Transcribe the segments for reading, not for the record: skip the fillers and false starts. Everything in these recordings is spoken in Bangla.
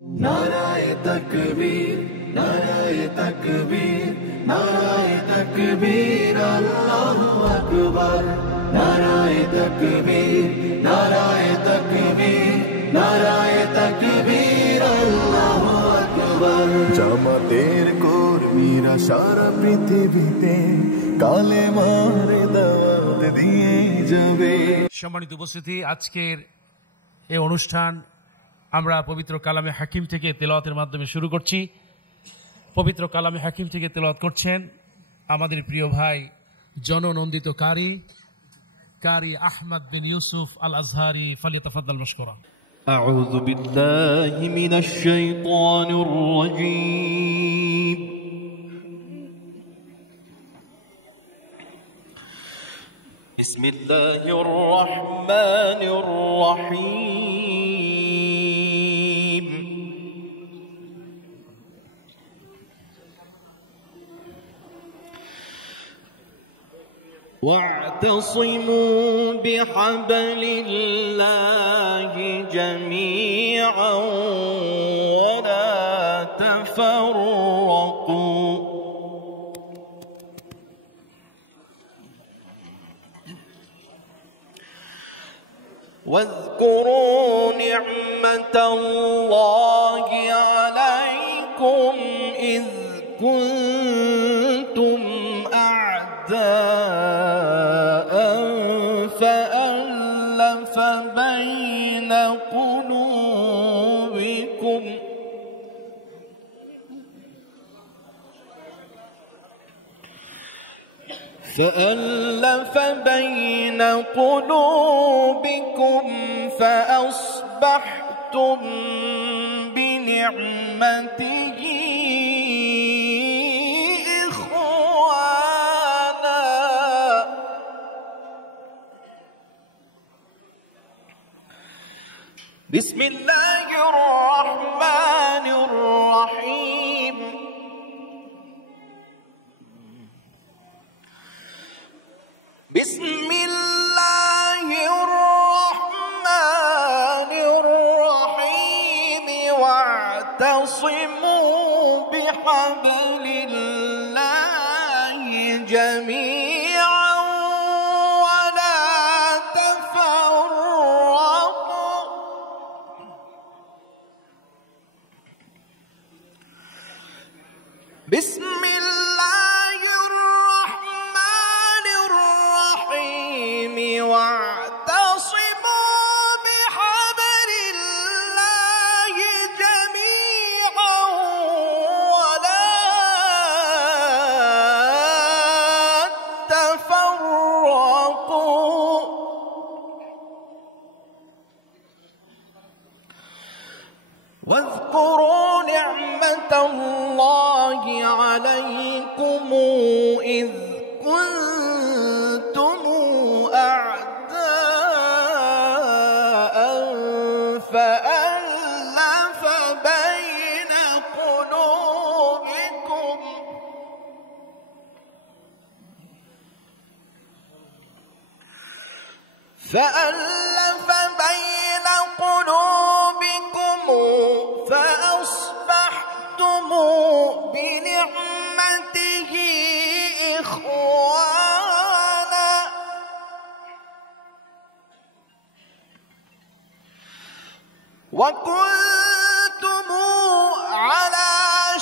नाराए तकबीर, नाराए तकबीर, नाराए तकबीर, अल्लाहु अकबर। नाराए तकबीर, नाराए तकबीर, नाराए तकबीर, अल्लाहु अकबर। জামাতের কর্মীরা সারা পৃথিবীতে কালেমার দাওয়াত দিয়ে যাবে। সম্মানিত উপস্থিতি, আজকের এই অনুষ্ঠান আমরা পবিত্র কালামে হাকিম থেকে তেলাওয়াতের মাধ্যমে শুরু করছি। পবিত্র কালামে হাকিম থেকে তেলাওয়াত করছেন আমাদের প্রিয় ভাই জননন্দিত কারি আহমদ বিন ইউসুফ আল আজহারি। ফালিয়াতাফাদ্দাল মাশকুরা। أعوذ بالله من الشيطان الرجيم. بسم الله الرحمن الرحيم. واعتصموا بحبل الله جميعا ولا تفرقوا. واذكروا نعمة الله عليكم إذ كنتم أعداء فألف بين قلوبكم فأصبحتم بنعمته إخوانا. بسم الله الرحمن الرحيم. بسم الله الرحمن الرحيم. واعتصموا بحبل الله جميعا ولا تفرقوا. بسم الله الرحمن الرحيم. واعتصموا بحبل الله جميعا ولا تفرقوا. واذكروا نعمة الله عليكم إذ كنتم أعداء فألف بين قلوبكم فأصبحتم بنعمته إخوانا. وكنتم على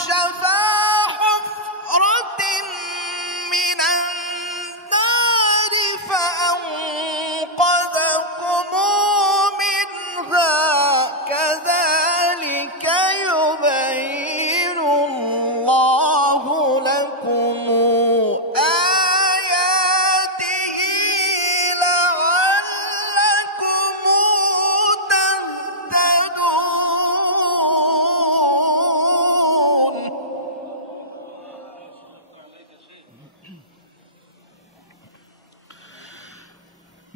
شفا حفرة من النار فأنقذكم منها. كذلك يبين الله لكم آياته لعلكم تهتدون.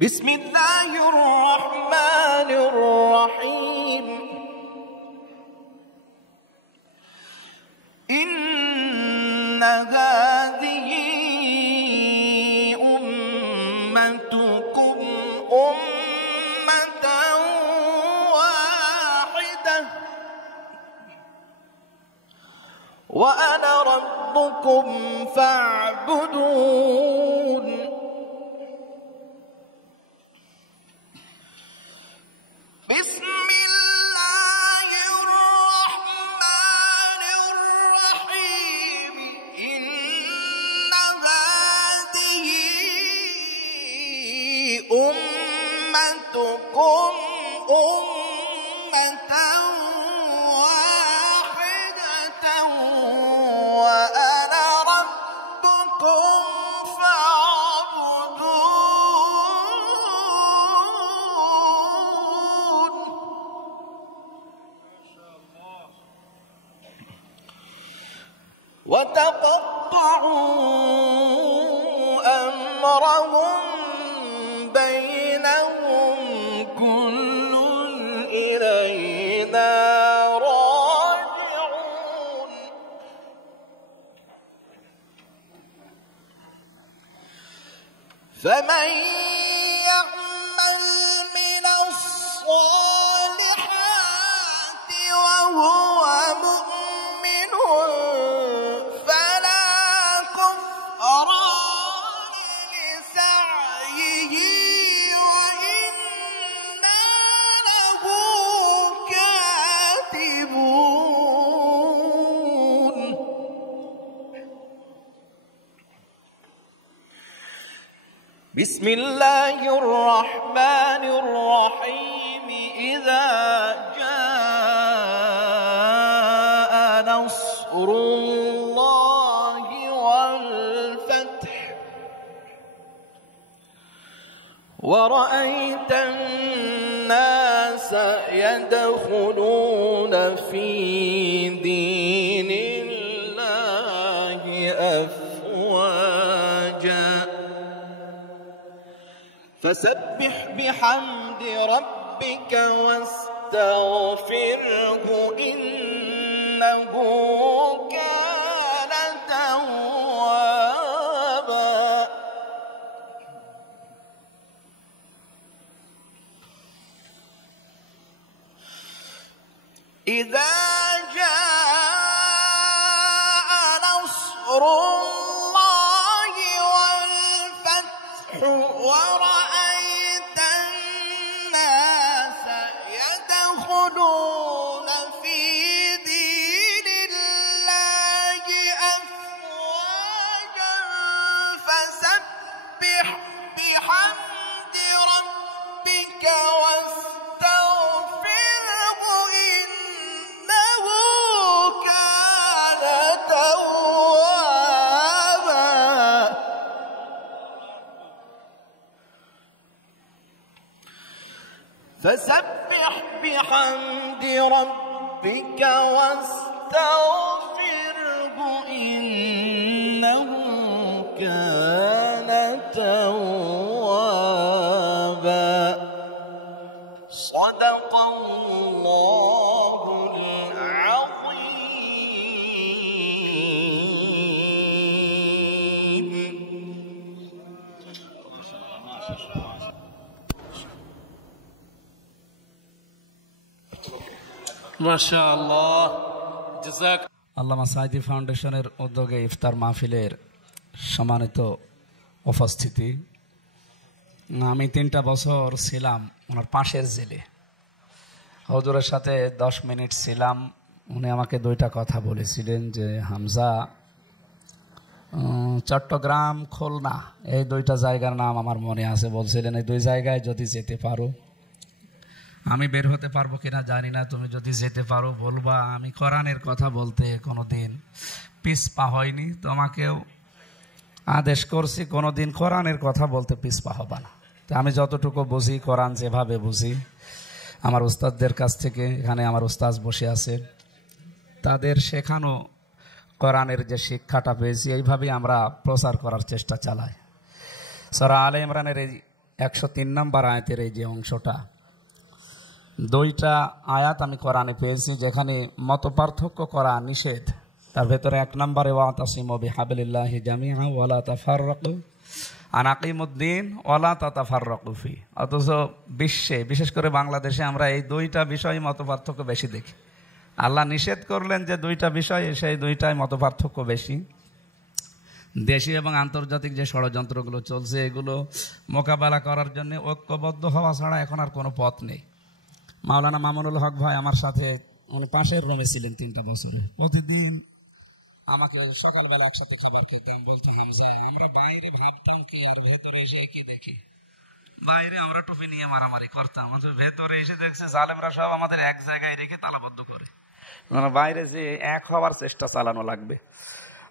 بسم الله الرحمن الرحيم. إن هذه أمتكم أمة واحدة وأنا ربكم فاعبدون بسم الله الرحمن الرحيم إن هذه أمتكم أمة واحدة وأنا ربكم فاعبدون وتقطعوا أمرهم بينهم كل إلينا راجعون فمن يعمل من الصالحات وهو مؤمن فلا كفران لسعيه وإنا له كاتبون بسم الله الرحمن الرحيم إذا جاء نصر الله والفتح ورأيت الناس يدخلون في دين الله أفواجا فسبح بحمد ربك واستغفره إنه كان توابا إذا جاء نصر الله والفتح ورأيت الناس يدخلون في دين الله أفواجا فسبح بحمد ربك واستغفره إنه كان توابا فسبح بحمد ربك واستغفره إنه كان توابا صدق الله العظيم মাশাআল্লাহ জাযাক আল্লামা সাঈদী ফাউন্ডেশনের উদ্যোগে ইফতার মাহফিলের সম্মানিত উপস্থিতি। আমি 3টা বছর ছিলাম ওনার পাশের জেলে, হুজুরের সাথে 10 মিনিট ছিলাম। উনি আমাকে 2টা কথা বলেছিলেন যে হামজা, চট্টগ্রাম, খুলনা এই 2টা জায়গার নাম আমার মনে আছে। বলছিলেন এই 2 জায়গায় যদি যেতে পারো, আমি বের হতে পারবো কিনা জানি না, তুমি যদি যেতে পারো বলবা। আমি কোরআনের কথা বলতে কোনোদিন পিছপা হয়নি, তোমাকেও আদেশ করছি কোনোদিন কোরআনের কথা বলতে পিছপা হবা না। তো আমি যতটুকু বুঝি, কোরআন যেভাবে বুঝি, আমার উস্তাদদের কাছ থেকে, এখানে আমার উস্তাদ বসে আছে, তাদের শেখানো কোরআনের যে শিক্ষাটা পেয়েছি, এইভাবেই আমরা প্রচার করার চেষ্টা চালাই। সূরা আলে ইমরানের এই 103 নম্বর আয়াতের এই যে অংশটা, 2টা আয়াত আমি কোরআনে পেয়েছি যেখানে মত পার্থক্য করা নিষেধ। তার ভেতরে 1 নম্বরে ওয়াতাসিমু বিহাবলিল্লাহি জামিআ ওয়ালা তাফাররাকু আন আকিমুদ্দিন ওয়ালা তাতাফাররাকু ফি। অথচ বিশ্বে, বিশেষ করে বাংলাদেশে আমরা এই 2টা বিষয় মত পার্থক্য বেশি দেখি। আল্লাহ নিষেধ করলেন যে দুইটা বিষয়, সেই দুইটাই মতপার্থক্য বেশি। দেশি এবং আন্তর্জাতিক যে ষড়যন্ত্রগুলো চলছে এগুলো মোকাবেলা করার জন্য ঐক্যবদ্ধ হওয়া ছাড়া এখন আর কোনো পথ নেই। মাওলানা মামুনুল হক ভাই আমার সাথে উনি পাশের রুমে ছিলেন 3টা বছরে, প্রতিদিন আমাকে সকালবেলা একসাথে খাবার খেতাম, বলতাম যে আমরা বাইরে ভাবতাম কি আর ভেতরে এসে কি দেখি। বাইরে আমরা টুপি নিয়ে মারামারি করতাম, ভেতরে এসে দেখছে জালেমরা সব আমাদের এক জায়গায় রেখে তালাবদ্ধ করে, মানে বাইরে যে এক হওয়ার চেষ্টা চালানো লাগবে।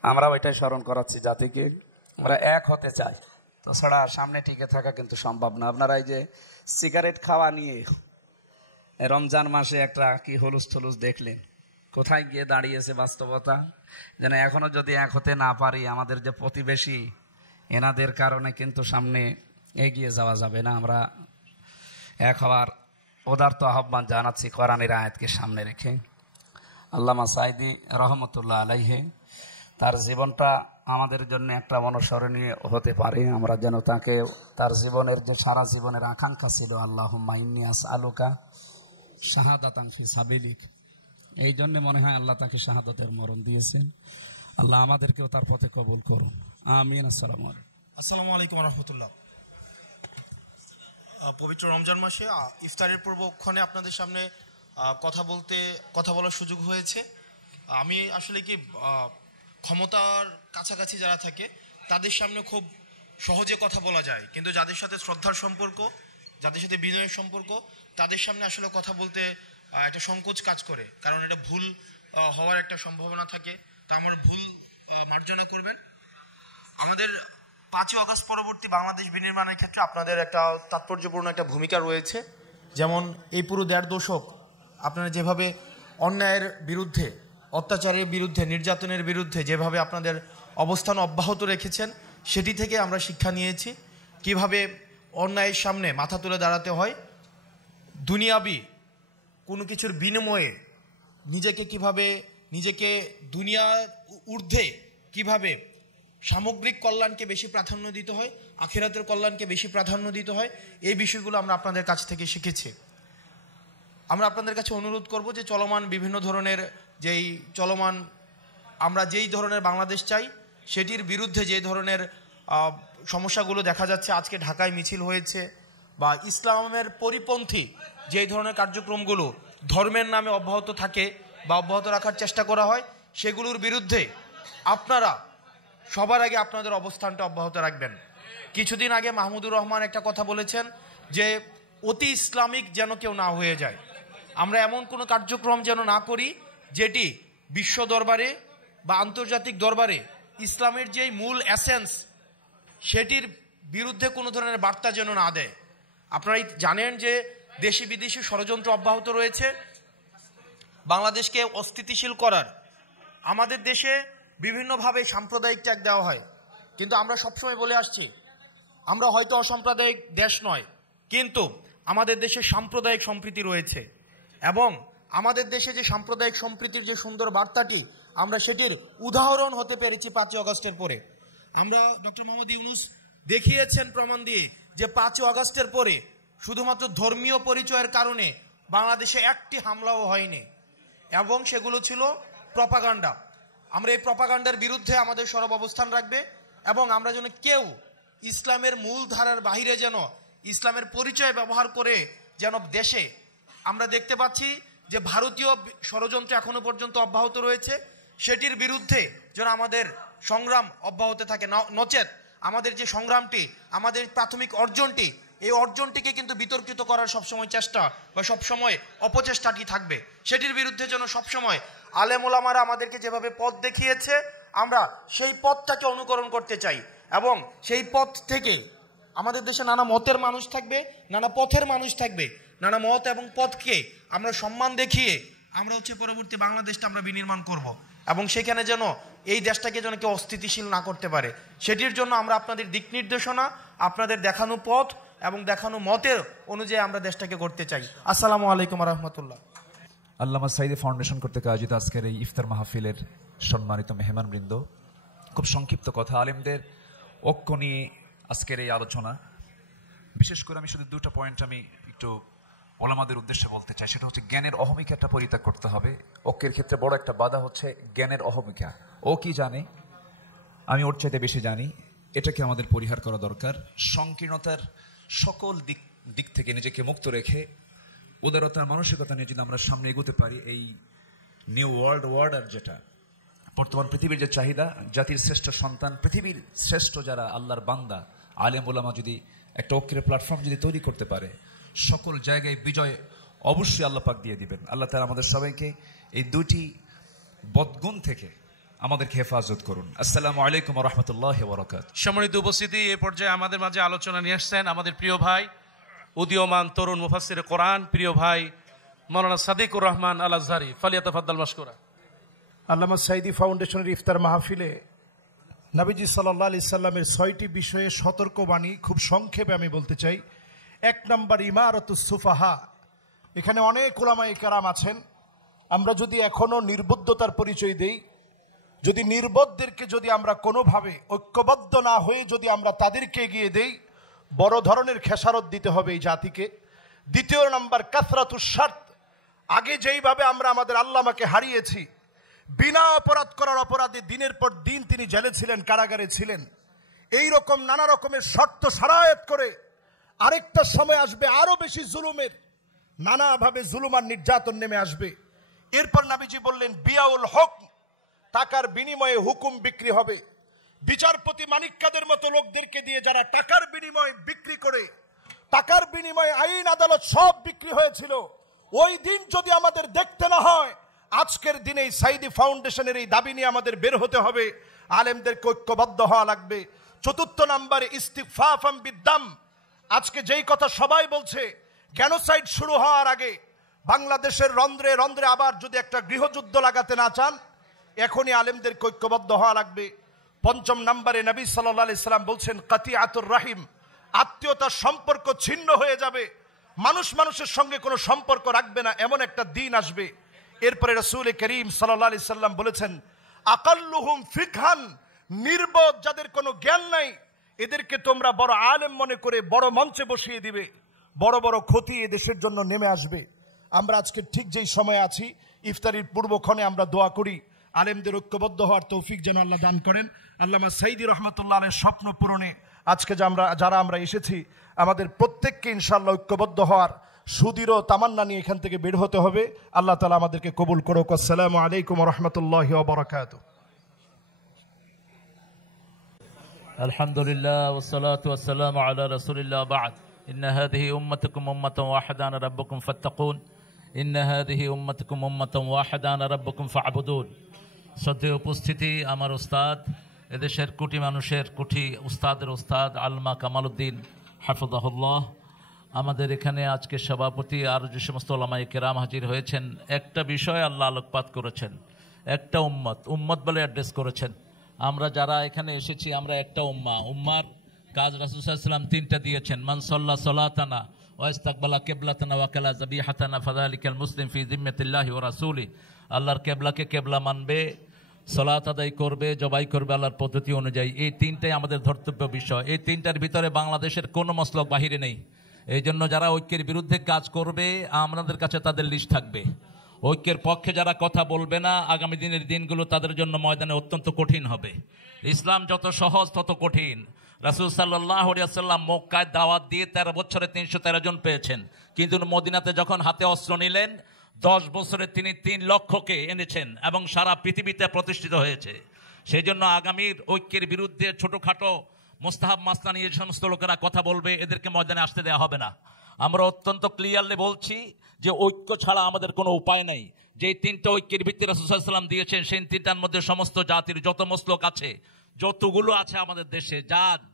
আমরা ওইটাই স্মরণ করাচ্ছি জাতিকে, আমরা এক হতে চাই, তাছাড়া সামনে টিকে থাকা কিন্তু সম্ভব না। আপনারা এই যে সিগারেট খাওয়া নিয়ে রমজান মাসে একটা কি হলুস থলুস দেখলেন, কোথায় গিয়ে দাঁড়িয়েছে বাস্তবতা। যেন এখনো যদি এক হতে না পারি, আমাদের যে প্রতিবেশী এনাদের কারণে কিন্তু সামনে এগিয়ে যাওয়া যাবে না। আমরা এক হওয়ার উদারত আহ্বান জানাচ্ছি কোরআনের আয়াতকে সামনে রেখে। আল্লামা সাইদি রহমতুল্লাহ আলাইহে তার জীবনটা আমাদের জন্য একটা অনুসরণীয় হতে পারে। আমরা যেন তাকে তার জীবনের যে সারা জীবনের আকাঙ্ক্ষা ছিল, আল্লাহুম্মা ইন্নী আসআলুকা শাহাদাতান ফি সাবিলিক, এই জন্য মনে হয় আল্লাহ তাকে শাহাদাতের মরণ দিয়েছেন। আল্লাহ আমাদেরকেও তার পথে কবুল করুন, আমিন। আসসালামু আলাইকুম রহমতুল্লাহ। পবিত্র রমজান মাসে ইফতারের পূর্বক্ষণে আপনাদের সামনে কথা বলার সুযোগ হয়েছে। আমি আসলে কি ক্ষমতার কাছাকাছি যারা থাকে তাদের সামনে খুব সহজে কথা বলা যায়, কিন্তু যাদের সাথে শ্রদ্ধার সম্পর্ক, যাদের সাথে বিনয়ের সম্পর্ক, তাদের সামনে আসলে কথা বলতে একটা সংকোচ কাজ করে, কারণ এটা ভুল হওয়ার একটা সম্ভাবনা থাকে। তা আমার ভুল মার্জনা করবেন। আমাদের 5ই আগস্ট পরবর্তী বাংলাদেশ বিনির্মাণের ক্ষেত্রে আপনাদের একটা তাৎপর্যপূর্ণ একটা ভূমিকা রয়েছে। যেমন এই পুরো 1.5 দশক আপনারা যেভাবে অন্যায়ের বিরুদ্ধে, অত্যাচারের বিরুদ্ধে, নির্যাতনের বিরুদ্ধে যেভাবে আপনাদের অবস্থান অব্যাহত রেখেছেন, সেটি থেকে আমরা শিক্ষা নিয়েছি কিভাবে অন্যায়ের সামনে মাথা তুলে দাঁড়াতে হয়, দুনিয়াবি কোনো কিছুর বিনিময়ে নিজেকে দুনিয়ার ঊর্ধ্বে কিভাবে সামগ্রিক কল্যাণকে বেশি প্রাধান্য দিতে হয়, আখিরাতের কল্যাণকে বেশি প্রাধান্য দিতে হয়, এই বিষয়গুলো আমরা আপনাদের কাছ থেকে শিখেছি। আমরা আপনাদের কাছে অনুরোধ করব যে চলমান বিভিন্ন ধরনের আমরা যেই ধরনের বাংলাদেশ চাই সেটির বিরুদ্ধে যে ধরনের সমস্যাগুলো দেখা যাচ্ছে, আজকে ঢাকায় মিছিল হয়েছে, বা ইসলামের পরিপন্থী যেই ধরনের কার্যক্রমগুলো ধর্মের নামে অব্যাহত থাকে বা অব্যাহত রাখার চেষ্টা করা হয়, সেগুলোর বিরুদ্ধে আপনারা সবার আগে আপনাদের অবস্থানটা অব্যাহত রাখবেন। কিছুদিন আগে মাহমুদুর রহমান একটা কথা বলেছেন যে অতি ইসলামিক যেন কেউ না হয়ে যায়। আমরা এমন কোনো কার্যক্রম যেন না করি যেটি বিশ্ব দরবারে বা আন্তর্জাতিক দরবারে ইসলামের যেই মূল এসেন্স সেটির বিরুদ্ধে কোনো ধরনের বার্তা যেন না দেয়। আপনারাই জানেন যে দেশি বিদেশি ষড়যন্ত্র অব্যাহত রয়েছে বাংলাদেশকে অস্থিতিশীল করার। আমাদের দেশে বিভিন্নভাবে সাম্প্রদায়িক ট্যাগ দেওয়া হয়, কিন্তু আমরা সবসময় বলে আসছি আমরা হয়তো অসাম্প্রদায়িক দেশ নয়, কিন্তু আমাদের দেশে সাম্প্রদায়িক সম্প্রীতি রয়েছে, এবং আমাদের দেশে যে সাম্প্রদায়িক সম্প্রীতির যে সুন্দর বার্তাটি আমরা সেটির উদাহরণ হতে পেরেছি 5ই আগস্টের পরে। আমরা ডক্টর মোহাম্মদ ইউনূস দেখিয়েছেন প্রমাণ দিয়ে যে 5ই আগস্টের পরে শুধুমাত্র ধর্মীয় পরিচয়ের কারণে বাংলাদেশে একটি হামলাও হয়নি, এবং সেগুলো ছিল প্রপাগান্ডা। আমরা এই প্রপাগান্ডার বিরুদ্ধে আমাদের সরব অবস্থান রাখবে, এবং আমরা যেন কেউ ইসলামের মূল ধারার বাহিরে যেন ইসলামের পরিচয় ব্যবহার করে যেন দেশে আমরা দেখতে পাচ্ছি যে ভারতীয় ষড়যন্ত্র এখনো পর্যন্ত অব্যাহত রয়েছে, সেটির বিরুদ্ধে যেন আমাদের সংগ্রাম অব্যাহত থাকে। নচেত আমাদের যে সংগ্রামটি, আমাদের প্রাথমিক অর্জনটি, এই অর্জনটিকে কিন্তু বিতর্কিত করার সবসময় চেষ্টা বা সবসময় অপচেষ্টাটি থাকবে। সেটির বিরুদ্ধে যেন সবসময় আলেম ওলামারা আমাদেরকে যেভাবে পথ দেখিয়েছে আমরা সেই পথটাকে অনুকরণ করতে চাই, এবং সেই পথ থেকে আমাদের দেশে নানা মতের মানুষ থাকবে, নানা পথের মানুষ থাকবে, নানা মত এবং পথকে আমরা সম্মান দেখিয়ে আমরা পরবর্তী বাংলাদেশটা আমরা বিনির্মাণ করব, এবং সেখানে যেন এই দেশটাকে যেন কেউ অস্থিতিশীল না করতে পারে, সেটির জন্য আমরা আপনাদের দিক নির্দেশনা, আপনাদের দেখানো পথ এবং দেখানো মতের অনুযায়ী আমরা দেশটাকে গড়তে চাই। আসসালামু আলাইকুম রহমতুল্লাহ। আল্লামা সাইদি ফাউন্ডেশন কর্তৃক আয়োজিত আজকের এই ইফতার মাহফিলের সম্মানিত মেহমানবৃন্দ, খুব সংক্ষিপ্ত কথা, আলেমদের ঐক্য নিয়ে আজকের এই আলোচনা। বিশেষ করে আমি শুধু 2টা পয়েন্ট আমি একটু ওলামাদের উদ্দেশ্যে বলতে চাই, সেটা হচ্ছে জ্ঞানের অহমিকাটা পরিত্যাগ করতে হবে। ঐক্যের ক্ষেত্রে বড় একটা বাধা হচ্ছে জ্ঞানের অহমিকা। ও কি জানে, আমি ওর চাইতে বেশি জানি, এটাকে আমাদের পরিহার করা দরকার। সংকীর্ণতার সকল দিক থেকে নিজেকে মুক্ত রেখে উদারতার মানসিকতা নিয়ে যদি আমরা সামনে এগোতে পারি, এই নিউ ওয়ার্ল্ড অর্ডার, যেটা বর্তমান পৃথিবীর যে চাহিদা, জাতির শ্রেষ্ঠ সন্তান, পৃথিবীর শ্রেষ্ঠ যারা আল্লাহর বান্দা আলেম ওলামা যদি একটা ঐক্যের প্ল্যাটফর্ম যদি তৈরি করতে পারে, সকল জায়গায় বিজয় অবশ্যই আল্লাহ পাক দিয়ে দিবেন। আল্লাহ তাআলা আমাদের সবাইকে এই দুটি বদগুণ থেকে আমাদেরকে হেফাজত করুন। আসসালামু আলাইকুম ওয়া রাহমাতুল্লাহি ওয়া বারাকাতুহু। সম্মানিত উপস্থিতি, এ পর্যায়ে আমাদের মাঝে আলোচনা নিয়ে আসছেন আমাদের প্রিয় ভাই, উদীয়মান তরুণ মুফাসসিরে কোরআন, প্রিয় ভাই মাওলানা সাদিকুর রহমান আল আজহারি। ফালিয়াতাফাদ্দাল মাশকুরা। আল্লামা সাঈদী ফাউন্ডেশনের ইফতার মাহফিলে নবীজি সাল্লাল্লাহু আলাইহি সাল্লামের 6টি বিষয়ে সতর্কবাণী খুব সংক্ষেপে আমি বলতে চাই। 1 নম্বর, ইমারাতুস সুফাহা। এখানে অনেক উলামায়ে কেরাম আছেন, আমরা যদি এখনো নির্বুদ্ধতার পরিচয় দেই, যদি নির্বোধদেরকে যদি আমরা কোনোভাবে ঐক্যবদ্ধ না হয়ে যদি আমরা তাদেরকে এগিয়ে দেই, বড় ধরনের খেসারত দিতে হবে এই জাতিকে। 2 নম্বর, কাসরাতুস শার্ত। আগে যেইভাবে আমরা আমাদের আল্লামাকে হারিয়েছি, বিনা অপরাধ করার অপরাধে দিনের পর দিন তিনি জেলে ছিলেন, কারাগারে ছিলেন, এই রকম নানা রকমের শর্ত সারায়াত করে আরেকটা সময় আসবে আরো বেশি জুলুমের, নানাভাবে জুলুম আর নির্যাতন নেমে আসবে। এরপর নবীজি বললেন, বিয়াউল হুকম, টাকার বিনিময়ে হুকুম বিক্রি হবে। বিচারপতি মানিক্কাদের মতো লোকদেরকে দিয়ে যারা টাকার বিনিময়ে বিক্রি করে, টাকার বিনিময়ে আইন আদালত সব বিক্রি হয়েছিল, ওই দিন যদি আমাদের দেখতে না হয়, আজকের দিনে সাঈদী ফাউন্ডেশনের এই দাবি নিয়ে আমাদের বের হতে হবে, আলেমদেরকে ঐক্যবদ্ধ হওয়া লাগবে। 4 নম্বরে, ইস্তিগফাফাম বিদ্দাম। আজকে যেই কথা সবাই বলছে, জেনোসাইড শুরু হওয়ার আগে বাংলাদেশের রন্ধ্রে রন্ধ্রে আবার যদি একটা গৃহযুদ্ধ লাগাতে না চান, এখনই আলেমদেরকে ঐক্যবদ্ধ হওয়া লাগবে। 5 নম্বরে নবী সাল্লাল্লাহু আলাইহি সাল্লাম বলছেন, কাতিয়াতুর রাহিম, আত্মীয়তার সম্পর্ক ছিন্ন হয়ে যাবে, মানুষ মানুষের সঙ্গে কোনো সম্পর্ক রাখবে না, এমন একটা দিন আসবে। এরপরে রাসূল করিম সাল্লাল্লাহু আলাইহি সাল্লাম বলেছেন, আকাল্লুহুম ফিকহান, নির্বোধ যাদের কোনো জ্ঞান নাই, এদেরকে তোমরা বড় আলেম মনে করে বড় মঞ্চে বসিয়ে দিবে, বড় বড় ক্ষতি এ দেশের জন্য নেমে আসবে। আমরা আজকে ঠিক যেই সময়ে আছি, ইফতারির পূর্বক্ষণে আমরা দোয়া করি আলেমদের ঐক্যবদ্ধ হওয়ার তৌফিক যেন আল্লাহ দান করেন। আল্লামা সাঈদী রহমাতুল্লাহ আলাইহির স্বপ্ন পূরণে আজকে যারা আমরা এসেছি, আমাদের প্রত্যেককে ইনশাআল্লাহ ঐক্যবদ্ধ হওয়ার সুদৃঢ় তামান্না নিয়ে এখান থেকে বের হতে হবে। আল্লাহ তাআলা আমাদেরকে কবুল করুক। আসসালামু আলাইকুম ওয়া রাহমাতুল্লাহি ওয়া বারাকাতুহু। আলহামদুলিল্লাহ ওয়াসসালাতু ওয়াসসালামু আলা রাসূলিল্লাহ, বা'দ। ইন্না হাযিহি উম্মাতুকুম উম্মাতান ওয়াহিদান রাব্বুকুম ফাত্তাকুন, ইন্না হাযিহি উম্মাতুকুম উম্মাতান ওয়াহিদান রাব্বুকুম ফা'বুদুন। শ্রদ্ধেয় উপস্থিতি, আমার উস্তাদ, এদেশের কোটি মানুষের কোটি উস্তাদের উস্তাদ আল্লামা কামালউদ্দিন হাফিজাহুল্লাহ, আমাদের এখানে আজকে সভাপতি, আর যে সমস্ত ওলামায়ে কেরাম হাজির হয়েছেন, একটা বিষয় আল্লাহ আলোকপাত করেছেন, একটা উম্মত বলে অ্যাড্রেস করেছেন। আমরা যারা এখানে এসেছি, আমরা একটা উম্মার কাজ রাসূল সাল্লাল্লাহু আলাইহি ওয়াসাল্লাম 3টা দিয়েছেন। মান সাল্লা সালাতানা ওয়া ইস্তাকবালা কিবলাতানা ওয়া কালা যাবিহাতানা ফাযালিকাল মুসলিম ফি যিম্মাতিল্লাহি ওয়া রাসূলি। আল্লাহর কিবলাকে কিবলা মানবে, সালাত আদায় করবে, জবাই করবে আল্লাহর পদ্ধতি অনুযায়ী। এই 3টাই আমাদের ধর্তব্য বিষয়। এই 3টার ভিতরে বাংলাদেশের কোনো মসলক বাহিরে নেই। এই জন্য যারা ঐক্যের বিরুদ্ধে কাজ করবে, আমাদের কাছে তাদের লিস্ট থাকবে। ঐক্যের পক্ষে যারা কথা বলবে না, আগামী দিনের দিনগুলো তাদের জন্য ময়দানে অত্যন্ত কঠিন হবে। ইসলাম যত সহজ তত কঠিন। রাসূল সাল্লাল্লাহু আলাইহি ওয়াসাল্লাম মক্কায় দাওয়াত দিয়ে 13 বছরে 313 জন পেয়েছেন, কিন্তু মদিনাতে যখন হাতে অস্ত্র নিলেন, 10 বছরে তিনি 3 লক্ষকে এনেছেন এবং সারা পৃথিবীতে প্রতিষ্ঠিত হয়েছে। সেই জন্য আগামীর ঐক্যের বিরুদ্ধে ছোটখাটো মুস্তাহাব মাসলা নিয়ে যে সমস্ত লোকেরা কথা বলবে, এদেরকে ময়দানে আসতে দেওয়া হবে না। আমরা অত্যন্ত ক্লিয়ারলি বলছি যে ঐক্য ছাড়া আমাদের কোনো উপায় নাই। যে 3টা ঐক্যের ভিত্তি রাসূল সাল্লাল্লাহু আলাইহি ওয়াসাল্লাম দিয়েছেন, সেই 3টার মধ্যে সমস্ত জাতির যত মসলক আছে, যতগুলো আছে আমাদের দেশে,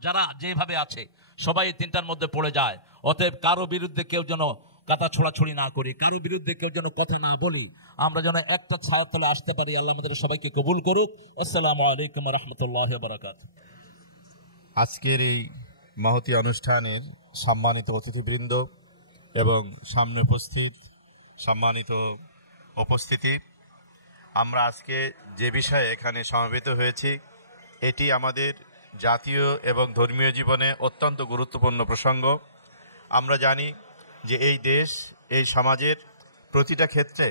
যারা যেভাবে আছে, সবাই এই 3টার মধ্যে পড়ে যায়। অতএব কারো বিরুদ্ধে কেউ যেন কাটা ছোড়াছড়ি না করি, কারো বিরুদ্ধে কেউ যেন কথা না বলি, আমরা যেন একটা ছায়ার তলে আসতে পারি। আল্লাহ আমাদের সবাইকে কবুল করুক। আসসালামু আলাইকুম ওয়া রাহমাতুল্লাহি ওয়া বারাকাতুহু। আজকের এই মহতী অনুষ্ঠানের সম্মানিত অতিথিবৃন্দ এবং সামনে উপস্থিত সম্মানিত উপস্থিতি, আমরা আজকে যে বিষয়ে এখানে সমবেত হয়েছি, এটি আমাদের জাতীয় এবং ধর্মীয় জীবনে অত্যন্ত গুরুত্বপূর্ণ প্রসঙ্গ। আমরা জানি যে এই দেশ এই সমাজের প্রতিটা ক্ষেত্রে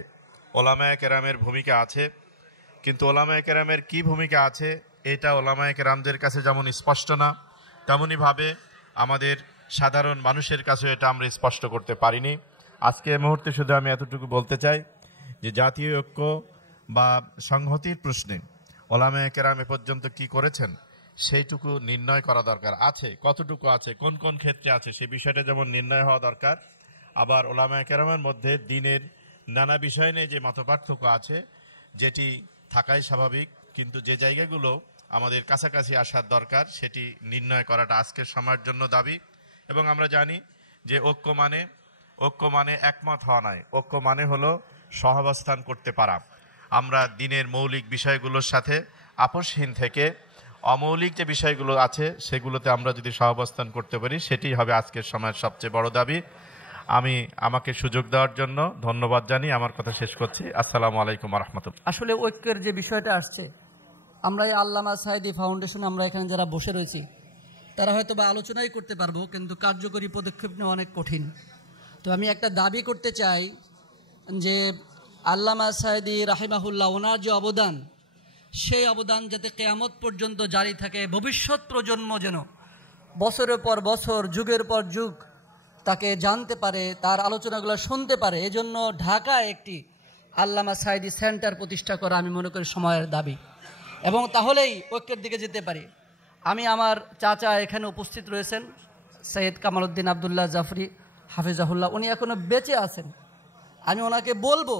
ওলামায়ে কেরামের ভূমিকা আছে, কিন্তু ওলামায়ে কেরামের কী ভূমিকা আছে এটা ওলামায়ে কেরামদের কাছে যেমন স্পষ্ট না, তেমনইভাবে আমাদের সাধারণ মানুষের কাছে এটা আমরা স্পষ্ট করতে পারিনি। আজকে এই মুহূর্তে শুধু আমি এতটুকু বলতে চাই যে জাতীয় ঐক্য বা সংহতির প্রশ্নে ওলামায়ে কেরাম এ পর্যন্ত কি করেছেন সেইটুকু নির্ণয় করা দরকার আছে। কতটুকু আছে, কোন কোন ক্ষেত্রে আছে, সেই বিষয়টা যেমন নির্ণয় হওয়া দরকার। আবার ওলামায়ে কেরামের মধ্যে দিনের নানা বিষয় নিয়ে যে মতপার্থক্য আছে যেটি থাকাই স্বাভাবিক, কিন্তু যে জায়গাগুলো আমাদের কাছাকাছি আসার দরকার সেটি নির্ণয় করাটা আজকের সময়ের জন্য দাবি। এবং আমরা জানি যে ঐক্য মানে একমত হওয়া নয়, ঐক্য মানে হলো সহাবস্থান করতে পারা। আমরা দিনের মৌলিক বিষয়গুলোর সাথে আপোষহীন থেকে অমৌলিক যে বিষয়গুলো আছে সেগুলোতে আমরা যদি সহাবস্থান করতে পারি সেটি হবে আজকের সময়ের সবচেয়ে বড় দাবি। আমাকে সুযোগ দেওয়ার জন্য ধন্যবাদ জানিয়ে আমার কথা শেষ করছি। আসসালামু আলাইকুম ওয়া রাহমাতুল্লাহ। আসলে ঐক্যের যে বিষয়টা আসছে, আমরা এই আল্লামা সাঈদী ফাউন্ডেশনে আমরা এখানে যারা বসে রয়েছি তারা হয়তো বা আলোচনাই করতে পারবো, কিন্তু কার্যকরী পদক্ষেপ নেওয়া অনেক কঠিন। তো আমি একটা দাবি করতে চাই যে আল্লামা সাঈদী রাহিমাহুল্লাহ ওনার যে অবদান, সেই অবদান যাতে কিয়ামত পর্যন্ত জারি থাকে, ভবিষ্যৎ প্রজন্ম যেন বছরের পর বছর, যুগের পর যুগ তাকে জানতে পারে, তার আলোচনাগুলো শুনতে পারে। এজন্য ঢাকায় একটি আল্লামা সাঈদী সেন্টার প্রতিষ্ঠা করা আমি মনে করি সময়ের দাবি, এবং তাহলেই ঐক্যের দিকে যেতে পারি। আমি আমার চাচা এখানে উপস্থিত রয়েছেন, সৈয়দ কামাল উদ্দিন আবদুল্লাহ জাফরি হাফিজাহুল্লাহ, উনি এখনও বেঁচে আছেন। আমি ওনাকে বলবো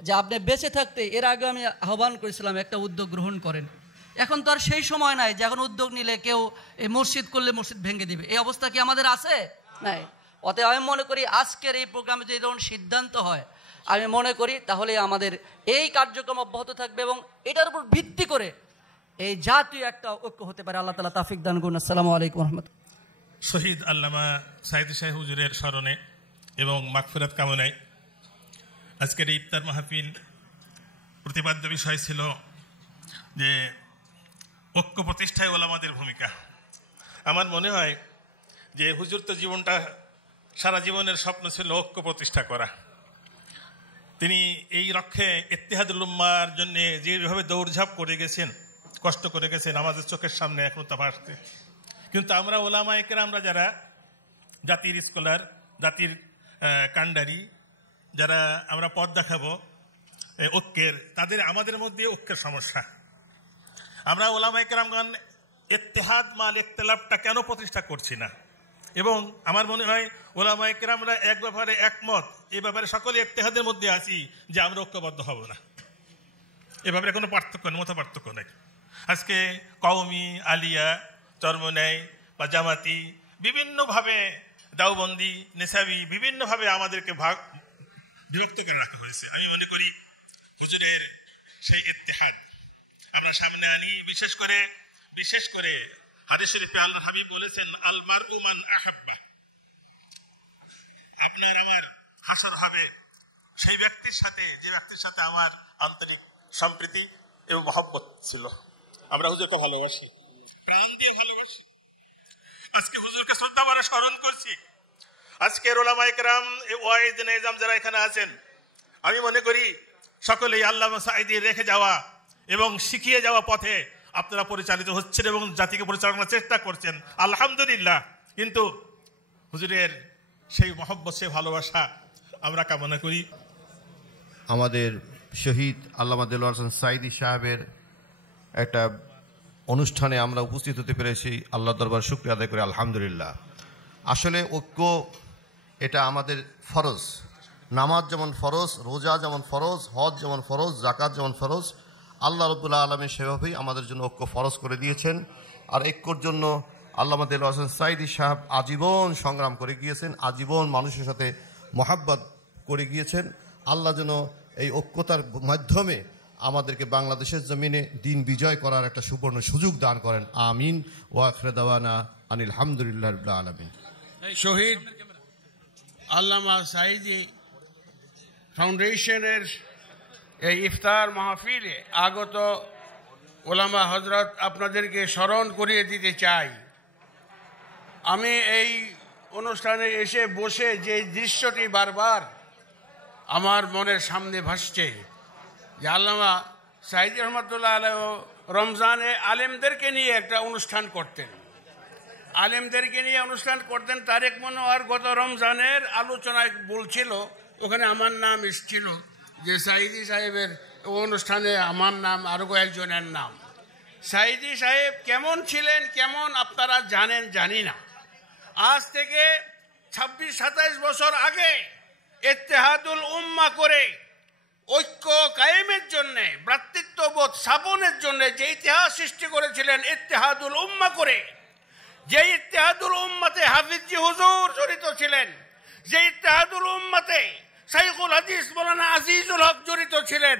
যে আপনি বেঁচে থাকতে, এর আগে আমি আহ্বান করেছিলাম একটা উদ্যোগ গ্রহণ করেন। এখন তো আর সেই সময় নাই যে এখন উদ্যোগ নিলে কেউ এই মসজিদ করলে মসজিদ ভেঙে দিবে, এই অবস্থা কি আমাদের আছে? নাই। অতএব আমি মনে করি আজকের এই প্রোগ্রামে যে ধরুন সিদ্ধান্ত হয়, আমি মনে করি তাহলে আমাদের এই কার্যক্রম অব্যাহত থাকবে এবং এটার উপর ভিত্তি করে এই জাতীয় একটা ঐক্য হতে পারে। আল্লাহ তাআলা তাওফিক দান করুন। আসসালামু আলাইকুম ওয়া রাহমাতুল্লাহ। শহীদ আল্লামা সাঈদী শাহ হুজুরের স্মরণে এবং মাগফিরাত কামনায় আজকের এই ইফতার মাহফিল প্রতিপাদ্য বিষয় ছিল যে ঐক্য প্রতিষ্ঠায় ওলামাদের ভূমিকা। আমার মনে হয় যে হুজুর তো জীবনটা, সারা জীবনের স্বপ্ন ছিল ঐক্য প্রতিষ্ঠা করা। তিনি এই লক্ষ্যে ইত্তেহাদুল উম্মাহর জন্য যেভাবে দৌড়ঝাঁপ করে গেছেন, কষ্ট করে গেছেন, আমাদের চোখের সামনে এখন তা ভাসছে। কিন্তু আমরা ওলামায়ে কেরামরা যারা জাতির স্কলার, জাতির কাণ্ডারি, যারা আমরা পথ দেখাবো ঐক্যের, আমাদের মধ্যে ঐক্যের সমস্যা। আমরা ওলামায়ে কেরামগণ ইত্তেহাদ মাল ইখতিলাফটা কেন প্রতিষ্ঠা করছি না? এবং আমার মনে হয় ওলামায়ে কেরামরা এক ব্যাপারে একমত, এ ব্যাপারে সকলে ইত্তেহাদের মধ্যে আছি যে আমরা ঐক্যবদ্ধ হব না। এ ব্যাপারে কোনো পার্থক্য নেই, মত পার্থক্য নেই। আজকে কওমি, আলিয়া, চরমনাই বা জামাতি, বিভিন্নভাবে দাওবন্দি, নেশাবি, বিভিন্নভাবে আমাদেরকে বিভক্ত করে রাখা হয়েছে। আমি মনে করি হুজুরের সেই ইত্তেহাদ আমরা সামনে আনি। বিশেষ করে হাদিস শরীফে আল্লাহর হাবিব বলেছেন, আল মারউ মান আহাব্বা, আপনার আমার হাসর হবে সেই ব্যক্তির সাথে যে ব্যক্তির সাথে আমার আন্তরিক সম্প্রীতি এবং মহব্বত ছিল। আমরা হুজুরকে ভালোবাসি, প্রাণ দিয়ে ভালোবাসি। আজকে হুজুরকে শ্রদ্ধা ভরে স্মরণ করছি। আজকের ওলামায়ে কেরাম, ওয়াইজ নিজাম যারা এখানে আছেন, আমি মনে করি সকলেই আল্লামা সাঈদীর রেখে যাওয়া এবং শিখিয়ে যাওয়া পথে আপনারা পরিচালিত হচ্ছেন এবং জাতিকে পরিচালনার চেষ্টা করছেন, আলহামদুলিল্লাহ। কিন্তু হুজুরের সেই মহব্বত, সেই ভালোবাসা আমরা কামনা করি। আমাদের শহীদ আল্লামা দেলোয়ার হোসেন সাঈদী সাহেবের একটা অনুষ্ঠানে আমরা উপস্থিত হতে পেরেছি, আল্লাহ দরবার শুকরিয়া আদায় করি, আলহামদুলিল্লাহ। আসলে ঐক্য এটা আমাদের ফরজ। নামাজ যেমন ফরজ, রোজা যেমন ফরজ, হজ যেমন ফরজ, যাকাত যেমন ফরজ, আল্লাহ রাব্বুল আলামিন সেভাবেই আমাদের জন্য ঐক্য ফরজ করে দিয়েছেন। আর ঐক্যর জন্য আল্লামা দেলোয়ার হোসেন সাঈদী সাহেব আজীবন সংগ্রাম করে গিয়েছেন, আজীবন মানুষের সাথে মহাব্বত করে গিয়েছেন। আল্লাহ যেন এই ঐক্যতার মাধ্যমে আমাদেরকে বাংলাদেশের জমিনে দিন বিজয় করার একটা সুবর্ণ সুযোগ দান করেন। আমিন। ওয়া আখিরু দাওয়ানা আনিল হামদুলিল্লাহি রাব্বিল আলামিন। শহীদ আল্লামা সাঈদী ফাউন্ডেশনের এই ইফতার মাহফিলে আগত ওলামা হযরত আপনাদেরকে স্মরণ করিয়ে দিতে চাই। আমি এই অনুষ্ঠানে এসে বসে যে দৃশ্যটি বারবার আমার মনের সামনে ভাসছে যে আল্লামা সাঈদী রহমাতুল্লাহ আলাইহি রমজানে আলেমদেরকে নিয়ে একটা অনুষ্ঠান করতেন, আলেমদেরকে নিয়ে অনুষ্ঠান করতেন। তারেক মনোয়ার গত রমজানের আলোচনায় বলছিল, ওখানে আমার নাম এসেছিল যে সাঈদী সাহেবের অনুষ্ঠানে আমার নাম আরও কয়েকজনের নাম। সাঈদী সাহেব কেমন ছিলেন, কেমন আপনারা জানেন জানি না। আজ থেকে 26-27 বছর আগে ইত্তেহাদুল উম্মাহ করে ঐক্য কায়েমের জন্য, ভ্রাতৃত্ববোধ স্থাপনের জন্য যে ইতিহাস সৃষ্টি করেছিলেন ইত্তেহাদুল উম্মাহ করে, যে ইত্তেহাদুল উম্মাতে হাফিজি হুজুর জড়িত ছিলেন, যে ইত্তেহাদুল উম্মাতে শাইখুল হাদিস মৌলানা আজিজুল হক জড়িত ছিলেন,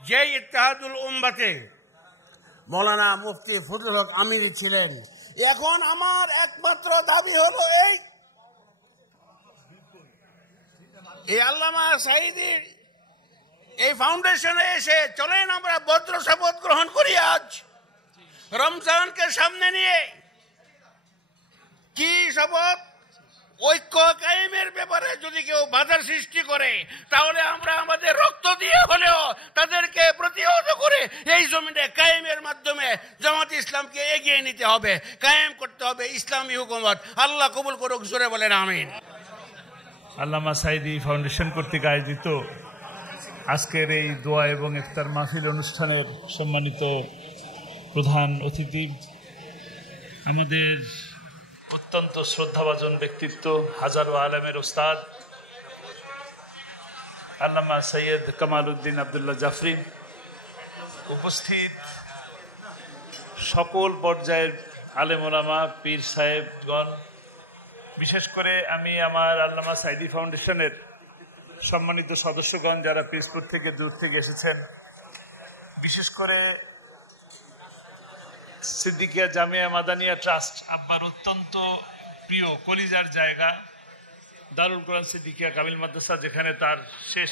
যে ইত্তেহাদুল উম্মাতে মৌলানা মুফতি ফজলুল হক আমির ছিলেন। এখন আমার একমাত্র দাবি হলো এই আল্লামা সাঈদীর এই ফাউন্ডেশনে এসে চলেন আমরা বজ্র শপথ গ্রহণ করি। আজ রমজানকে সামনে নিয়ে কি শপথ? ঐক্য কায়েমের ব্যাপারে যদি কেউ বাধার সৃষ্টি করে তাহলে আমরা আমাদের রক্ত দিয়ে হলেও তাদেরকে প্রতিহত করে এই জমিনে কায়েমের মাধ্যমে জামাত ইসলামকে এগিয়ে নিতে হবে, কায়েম করতে হবে ইসলামী হুকুমত। আল্লাহ কবুল করুক, জোরে বলেন আমিন। আল্লামা সাঈদী ফাউন্ডেশন কর্তৃক আয়োজিত আজকের এই দোয়া এবং ইফতার মাহফিল অনুষ্ঠানের সম্মানিত প্রধান অতিথি, আমাদের অত্যন্ত শ্রদ্ধাভাজন ব্যক্তিত্ব, হাজারো আলেমের ওস্তাদ আল্লামা সৈয়দ কামাল উদ্দিন আবদুল্লাহ জাফরি, উপস্থিত সকল পর্যায়ের আলেম ওলামা, পীর সাহেবগণ, বিশেষ করে আমি আমার আল্লামা সাঈদী ফাউন্ডেশনের সম্মানিত সদস্যগণ যারা পিরোজপুর থেকে দূর থেকে এসেছেন, বিশেষ করে সিদ্দিকিয়া জামিয়া মাদানিয়া ট্রাস্ট, আব্বার অত্যন্ত প্রিয় কলিজার জায়গা, দারুল কোরআন সিদ্দিকিয়া কামিল মাদ্রাসা, যেখানে তার শেষ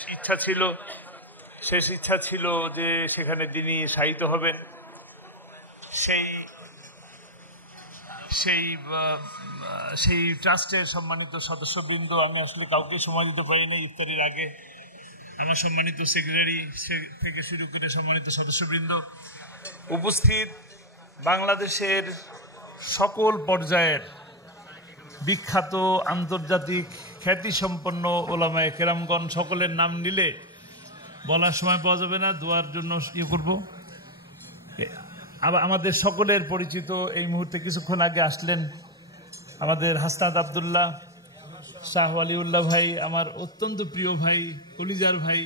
ইচ্ছা ছিল যে সেখানে তিনি শায়িত হবেন। সেই ট্রাস্টের সম্মানিত সদস্যবৃন্দ, আমি আসলে কাউকে সময় দিতে পারিনি ইফতারির আগে, আমার সম্মানিত সেক্রেটারি থেকে শুরু করে সম্মানিত সদস্যবৃন্দ, উপস্থিত বাংলাদেশের সকল পর্যায়ের বিখ্যাত আন্তর্জাতিক খ্যাতিসম্পন্ন ওলামায়ে কেরামগণ, সকলের নাম নিলে বলার সময় পাওয়া যাবে না, দোয়ার জন্য করব। আমাদের সকলের পরিচিত এই মুহূর্তে কিছুক্ষণ আগে আসলেন আমাদের হাসনাত আবদুল্লাহ, শাহ ওয়ালিউল্লাহ ভাই, আমার অত্যন্ত প্রিয় ভাই, কলিজার ভাই,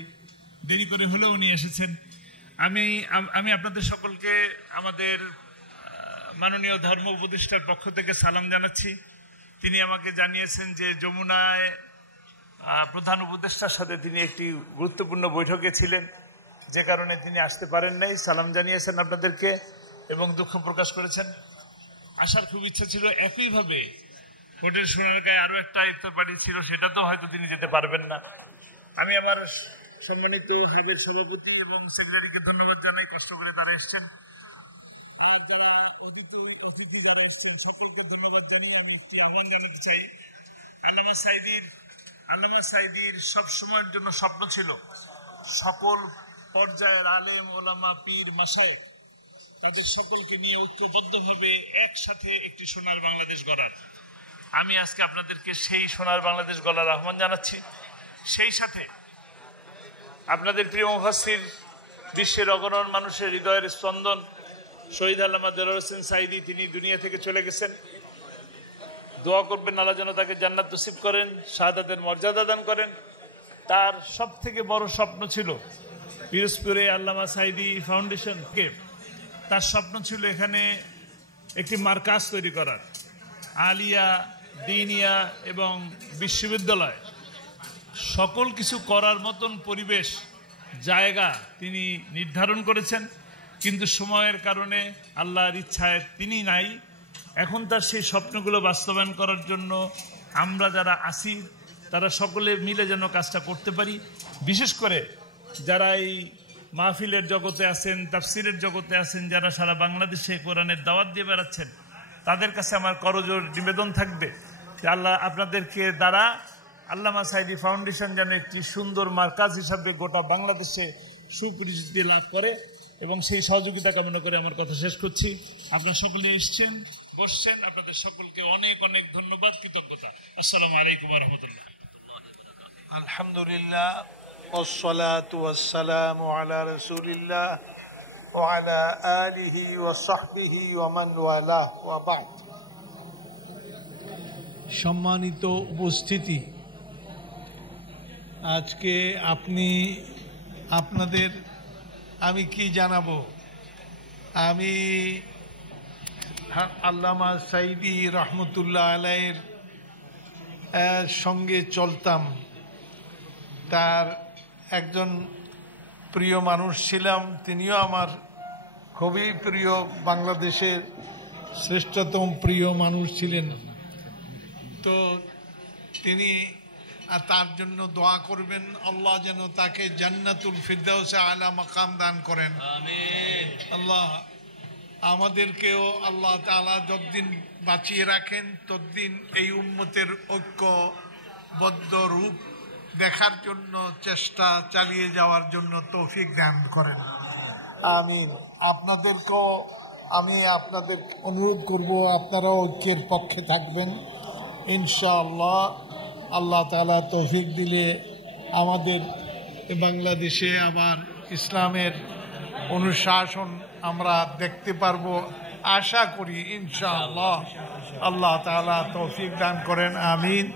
দেরি করে হলেও উনি এসেছেন। আমি আপনাদের সকলকে আমাদের মাননীয় ধর্ম উপদেষ্টার পক্ষ থেকে সালাম জানাচ্ছি। তিনি আমাকে জানিয়েছেন যে যমুনায় প্রধান উপদেষ্টার সাথে তিনি একটি গুরুত্বপূর্ণ বৈঠকে ছিলেন, যে কারণে তিনি আসতে পারেন নাই। সালাম জানিয়েছেন আপনাদেরকে এবং দুঃখ প্রকাশ করেছেন। আসার খুব ইচ্ছা ছিল। একইভাবে হোটেল সোনারগাঁয়ে আরও একটা ইফতার পার্টি ছিল, সেটাতেও হয়তো তিনি যেতে পারবেন না। আমি আমার সম্মানিত হাবের সভাপতি এবং সেক্রেটারিকে ধন্যবাদ জানাই, কষ্ট করে তারা এসছেন। আর যারা অতিথি যারা এসছেন সকলকে ধন্যবাদ জানিয়ে আমি একটি আহ্বান জানাতে চাই। আল্লামা সাঈদীর সবসময়ের জন্য স্বপ্ন ছিল সকল পর্যায়ের আলেম ওলামা, পীর, মাশায়েখ তাদের সকলকে নিয়ে ঐক্যবদ্ধভাবে একসাথে একটি সোনার বাংলাদেশ গড়ার। আমি আজকে আপনাদেরকে সেই সোনার বাংলাদেশ গড়ার আহ্বান জানাচ্ছি। সেই সাথে আপনাদের প্রিয় মুফাসসির, বিশ্বের অগণন মানুষের হৃদয়ের স্পন্দন শহীদ আল্লামা দেলোয়ার হোসেন সাঈদী, তিনি দুনিয়া থেকে চলে গেছেন। দোয়া করবেন আল্লাহ যেন তাকে জান্নাত নসিব করেন, শাহাদাতের মর্যাদা দান করেন। তার সব থেকে বড় স্বপ্ন ছিল পিরোজপুরে আল্লামা সাঈদী ফাউন্ডেশনকে, তার স্বপ্ন ছিল এখানে একটি মার্কাজ তৈরি করার, আলিয়া, দিনিয়া এবং বিশ্ববিদ্যালয় সকল কিছু করার মতন পরিবেশ, জায়গা তিনি নির্ধারণ করেছেন। কিন্তু সময়ের কারণে, আল্লাহর ইচ্ছায় তিনি নাই। এখন তার সেই স্বপ্নগুলো বাস্তবায়ন করার জন্য আমরা যারা আছি তারা সকলে মিলে যেন কাজটা করতে পারি। বিশেষ করে যারা এই মাহফিলের জগতে আছেন, তাফসিরের জগতে আছেন, যারা সারা বাংলাদেশে কোরআনের দাওয়াত দিয়ে বেড়াচ্ছেন, তাদের কাছে আমার করজোড় নিবেদন থাকবে যে আল্লাহ আপনাদেরকে দ্বারা আল্লামা সাঈদী ফাউন্ডেশন যেন একটি সুন্দর মার্কাজ হিসাবে গোটা বাংলাদেশে সুপরিচিতি লাভ করে, এবং সেই সহযোগিতা কামনা করে আমার কথা শেষ করছি। আপনারা সকলে এসছেন, বসছেন, আপনাদের সকলকে অনেক অনেক ধন্যবাদ, কৃতজ্ঞতা। আসসালামু আলাইকুম ওয়া রাহমাতুল্লাহ। আলহামদুলিল্লাহ ওয়াসসালাতু ওয়াসসালামু আলা রাসূলিল্লাহ ওয়া আলা আলিহি ওয়া সাহবিহি ওয়া মান ওয়ালাহ ওয়া বা'দ। সম্মানিত উপস্থিতি, আজকে আপনাদের আমি কি জানাবো, আমি আল্লামা সাঈদী রহমতুল্লাহ আলাইহির সঙ্গে চলতাম, তার একজন প্রিয় মানুষ ছিলাম, তিনিও আমার খুবই প্রিয়, বাংলাদেশের শ্রেষ্ঠতম প্রিয় মানুষ ছিলেন। তো তিনি তার জন্য দোয়া করবেন, আল্লাহ যেন তাকে জান্নাতুল ফিরদাউসে আলা মাকাম দান করেন। আল্লাহ আমাদেরকেও আল্লাহ তাআলা যতদিন বাঁচিয়ে রাখেন ততদিন এই উম্মতের ঐক্যবদ্ধ রূপ দেখার জন্য চেষ্টা চালিয়ে যাওয়ার জন্য তৌফিক দান করেন। আমিন। আপনাদেরকেও আমি আপনাদের অনুরোধ করব, আপনারা ঐক্যের পক্ষে থাকবেন ইনশাআল্লাহ। আল্লাহ তাআলা তৌফিক দিলে আমাদের বাংলাদেশে আবার ইসলামের অনুশাসন আমরা দেখতে পারবো, আশা করি ইনশাআল্লাহ। আল্লাহ তাআলা তৌফিক দান করেন। আমিন।